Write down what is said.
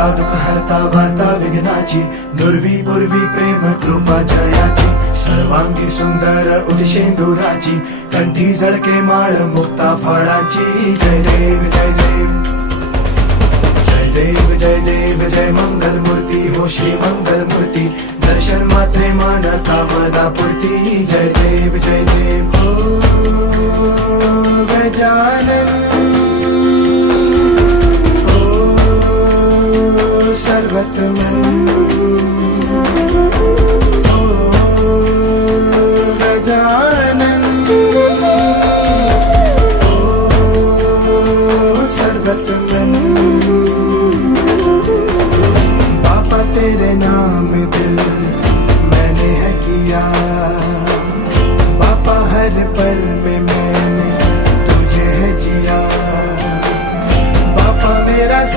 करता दुःख हरता वार्ता विघ्नाची, दुर्वी पूर्वी प्रेम कृपा जयाची, सर्वांगी सुंदर उदिशेंदुराची, कंठी झळके माळ मुक्ता फळाची. जय देव जय देव जय देव जय देव जय मंगल मूर्ती हो श्री मंगल मूर्ती, दर्शन मात्रे मन कामना पूर्ती. जय देव जय देव हो गजानन हो सर्वतमन.